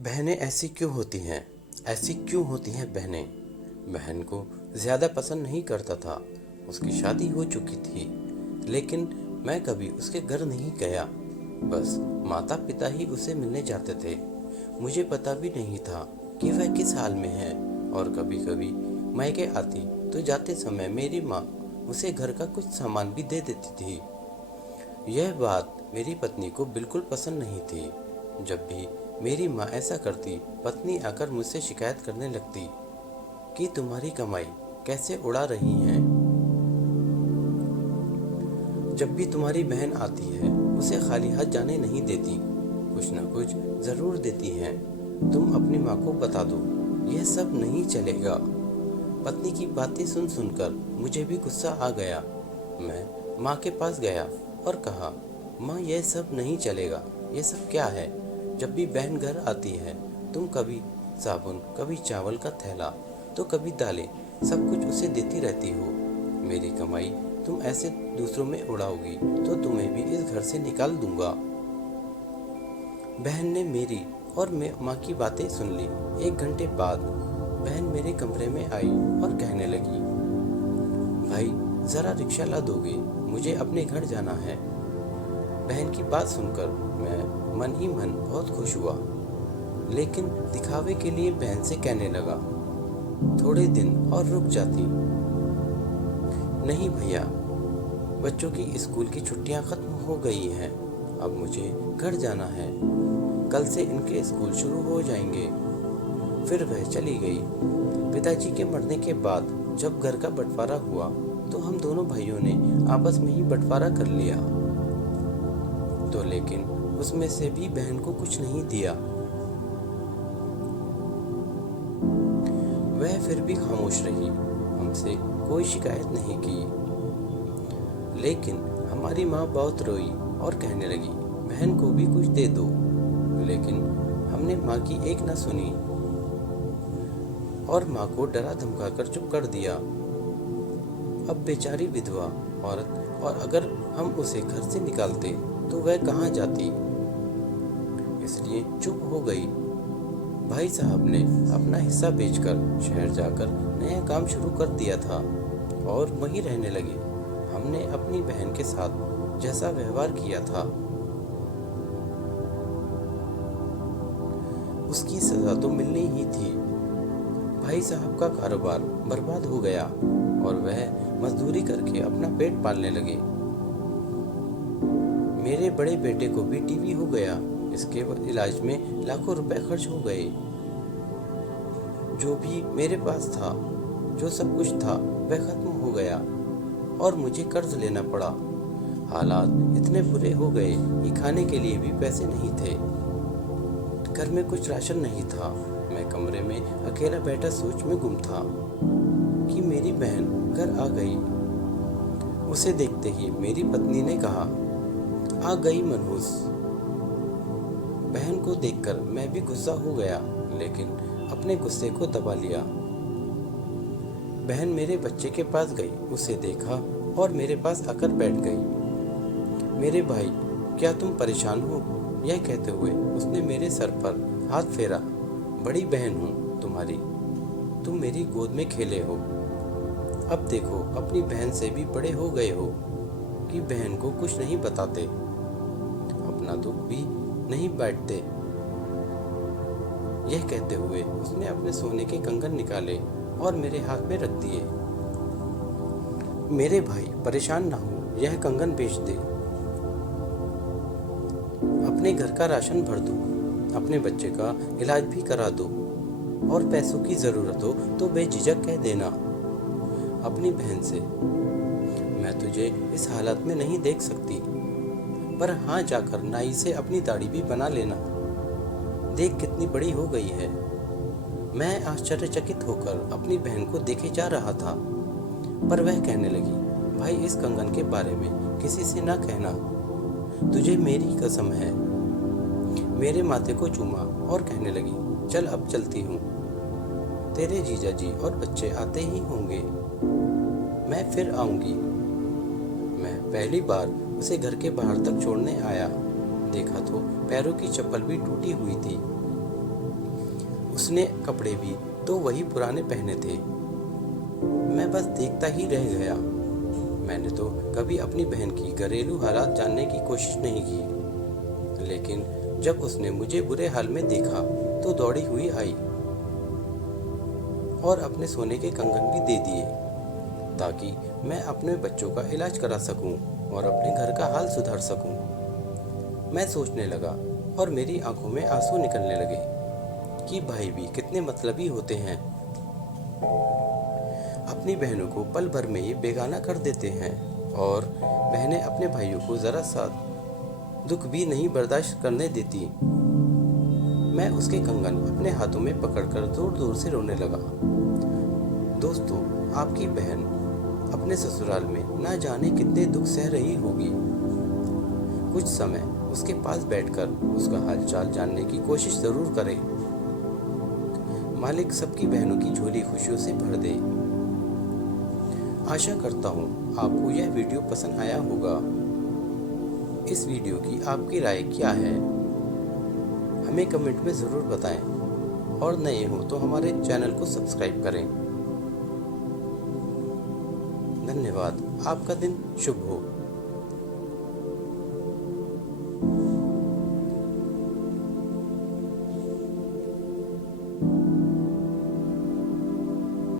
बहनें ऐसी क्यों होती हैं? ऐसी क्यों होती हैं बहनें? बहन को ज़्यादा पसंद नहीं करता था। उसकी शादी हो चुकी थी, लेकिन मैं कभी उसके घर नहीं गया। बस माता पिता ही उसे मिलने जाते थे। मुझे पता भी नहीं था कि वह किस हाल में है। और कभी कभी मायके आती तो जाते समय मेरी माँ उसे घर का कुछ सामान भी दे देती थी। यह बात मेरी पत्नी को बिल्कुल पसंद नहीं थी। जब भी मेरी माँ ऐसा करती, पत्नी आकर मुझसे शिकायत करने लगती कि तुम्हारी कमाई कैसे उड़ा रही हैं। जब भी तुम्हारी बहन आती है, उसे खाली हाथ जाने नहीं देती, कुछ न कुछ ज़रूर देती हैं। तुम अपनी माँ को बता दो, यह सब नहीं चलेगा। पत्नी की बातें सुन सुनकर मुझे भी गुस्सा आ गया। मैं माँ के पास गया और कहा, माँ यह सब नहीं चलेगा। ये सब क्या है? जब भी बहन घर आती है, तुम कभी साबुन, कभी चावल का थैला, तो कभी दालें, सब कुछ उसे देती रहती हो। मेरी कमाई तुम ऐसे दूसरों में उड़ाओगी तो तुम्हें भी इस घर से निकाल दूंगा। बहन ने मेरी और माँ की बातें सुन ली। 1 घंटे बाद बहन मेरे कमरे में आई और कहने लगी, भाई ज़रा रिक्शा ला दोगे? मुझे अपने घर जाना है। बहन की बात सुनकर मैं मन ही मन बहुत खुश हुआ, लेकिन दिखावे के लिए बहन से कहने लगा, थोड़े दिन और रुक जाती। नहीं भैया, बच्चों की स्कूल की छुट्टियां खत्म हो गई हैं। अब मुझे घर जाना है। कल से इनके स्कूल शुरू हो जाएंगे। फिर वह चली गई। पिताजी के मरने के बाद जब घर का बंटवारा हुआ तो हम दोनों भाइयों ने आपस में ही बंटवारा कर लिया। तो लेकिन उसमें से भी बहन को कुछ नहीं दिया। वह फिर भी खामोश रही, हमसे कोई शिकायत नहीं की। लेकिन हमारी माँ बहुत रोई और कहने लगी, बहन को भी कुछ दे दो। लेकिन हमने माँ की एक न सुनी और माँ को डरा धमका कर चुप कर दिया। अब बेचारी विधवा औरत, और अगर हम उसे घर से निकालते तो वह कहाँ जाती? इसलिए चुप हो गई। भाई साहब ने अपना हिस्सा बेचकर शहर जाकर नया काम शुरू कर दिया था और वहीं रहने लगे। हमने अपनी बहन के साथ जैसा व्यवहार किया था, उसकी सजा तो मिलनी ही थी। भाई साहब का कारोबार बर्बाद हो गया और वह मजदूरी करके अपना पेट पालने लगे। मेरे बड़े बेटे को भी टीबी हो गया। इसके इलाज में लाखों रुपए खर्च हो गए। जो भी मेरे पास था, जो सब कुछ था, वह खत्म हो गया और मुझे कर्ज लेना पड़ा। हालात इतने बुरे हो गए कि खाने के लिए भी पैसे नहीं थे। घर में कुछ राशन नहीं था। मैं कमरे में अकेला बैठा सोच में गुम था कि मेरी बहन घर आ गई। उसे देखते ही मेरी पत्नी ने कहा, आ गई मनहूस। बहन को देखकर मैं भी गुस्सा हो गया, लेकिन अपने गुस्से को दबा लिया। बहन मेरे बच्चे के पास गई, उसे देखा और मेरे पास आकर बैठ गई। मेरे भाई, क्या तुम परेशान हो? यह कहते हुए उसने मेरे सर पर हाथ फेरा। बड़ी बहन हूँ तुम्हारी, तुम मेरी गोद में खेले हो। अब देखो, अपनी बहन से भी बड़े हो गए हो कि बहन को कुछ नहीं बताते, अपना दुख भी नहीं बांटते। यह कहते हुए उसने अपने सोने के कंगन निकाले और मेरे हाथ में रख दिए। मेरे भाई, परेशान ना हो, यह कंगन बेच दे। अपने घर का राशन भर दो, अपने बच्चे का इलाज भी करा दो और पैसों की ज़रूरत हो तो बेझिझक कह देना अपनी बहन से, मैं तुझे इस हालत में नहीं देख सकती। पर हाँ, जाकर नाई से अपनी दाढ़ी भी बना लेना। देख कितनी बड़ी हो गई है। मैं आश्चर्यचकित होकर अपनी बहन को देखे जा रहा था, पर वह कहने लगी, भाई इस कंगन के बारे में किसी से ना कहना, तुझे मेरी कसम है। मेरे माथे को चूमा और कहने लगी, चल अब चलती हूँ, तेरे जीजा जी और बच्चे आते ही होंगे, मैं फिर आऊँगी। मैं पहली बार उसे घर के बाहर तक छोड़ने आया। देखा तो पैरों की चप्पल भी टूटी हुई थी। उसने कपड़े भी तो वही पुराने पहने थे। मैं बस देखता ही रह गया। मैंने तो कभी अपनी बहन की घरेलू हालात जानने की कोशिश नहीं की, लेकिन जब उसने मुझे बुरे हाल में देखा तो दौड़ी हुई आई और अपने सोने के कंगन भी दे दिए ताकि मैं अपने बच्चों का इलाज करा सकूं और अपने घर का हाल सुधार सकूं। मैं सोचने लगा और मेरी आंखों में आंसू निकलने लगे कि भाई भी कितने मतलबी होते हैं। अपनी बहनों को पल भर में ही बेगाना कर देते हैं और बहनें अपने भाइयों को जरा सा दुख भी नहीं बर्दाश्त करने देती। मैं उसके कंगन अपने हाथों में पकड़कर दूर दूर से रोने लगा। दोस्तों, आपकी बहन अपने ससुराल में ना जाने कितने दुख सह रही होगी। कुछ समय उसके पास बैठकर उसका हालचाल जानने की कोशिश जरूर करें। मालिक सबकी बहनों की झोली खुशियों से भर दे। आशा करता हूँ आपको यह वीडियो पसंद आया होगा। इस वीडियो की आपकी राय क्या है, हमें कमेंट में ज़रूर बताएं और नए हो तो हमारे चैनल को सब्सक्राइब करें। धन्यवाद। आपका दिन शुभ हो।